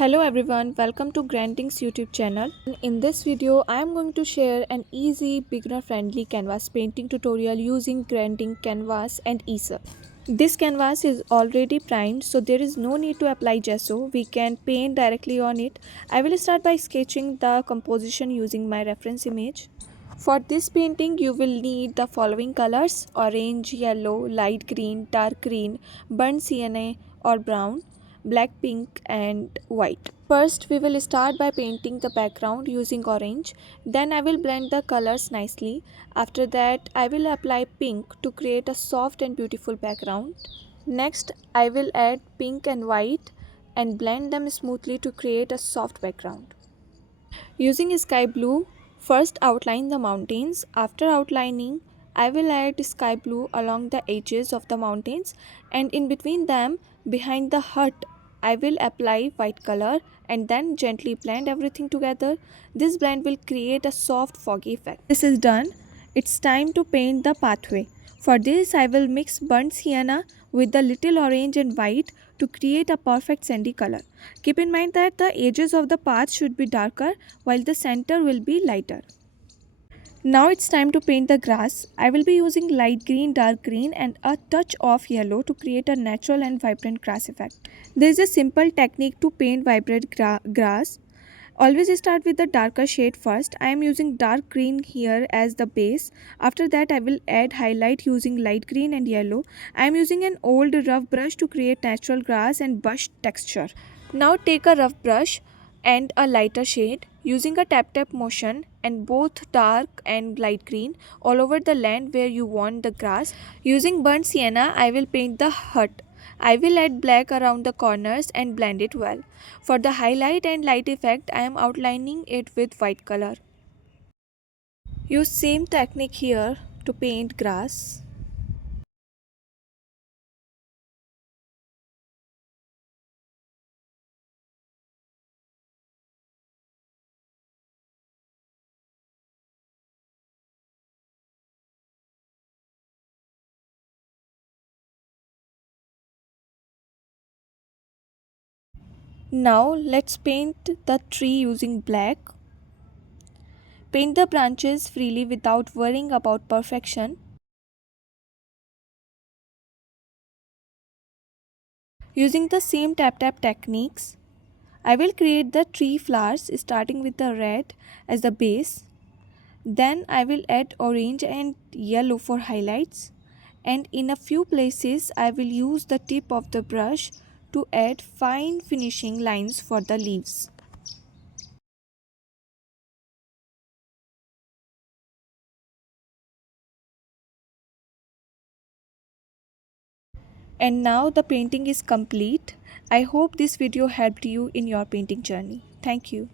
Hello everyone, welcome to Grandink's YouTube channel. In this video, I am going to share an easy beginner-friendly canvas painting tutorial using Grandink canvas and Easel. This canvas is already primed, so there is no need to apply gesso. We can paint directly on it. I will start by sketching the composition using my reference image. For this painting, you will need the following colors: orange, yellow, light green, dark green, burnt sienna or brown, black, pink and white. First we will start by painting the background using orange. Then I will blend the colors nicely. After that I will apply pink to create a soft and beautiful background. Next I will add pink and white and blend them smoothly to create a soft background. Using sky blue, first outline the mountains. After outlining, I will add sky blue along the edges of the mountains, and in between them, behind the hut, I will apply white color and then gently blend everything together. This blend will create a soft foggy effect. This is done. It's time to paint the pathway. For this, I will mix burnt sienna with the little orange and white to create a perfect sandy color. Keep in mind that the edges of the path should be darker while the center will be lighter. Now it's time to paint the grass. I will be using light green, dark green and a touch of yellow to create a natural and vibrant grass effect. There is a simple technique to paint vibrant grass. Always start with the darker shade first. I am using dark green here as the base. After that I will add highlight using light green and yellow. I am using an old rough brush to create natural grass and bush texture. Now take a rough brush and a lighter shade using a tap motion and both dark and light green all over the land where you want the grass. Using burnt sienna I will paint the hut. I will add black around the corners and blend it well. For the highlight and light effect, I am outlining it with white color. Use same technique here to paint grass. Now let's paint the tree using black. Paint the branches freely without worrying about perfection. Using the same tap techniques, I will create the tree flowers starting with the red as the base. Then I will add orange and yellow for highlights, and in a few places I will use the tip of the brush to add fine finishing lines for the leaves. And now the painting is complete. I hope this video helped you in your painting journey. Thank you.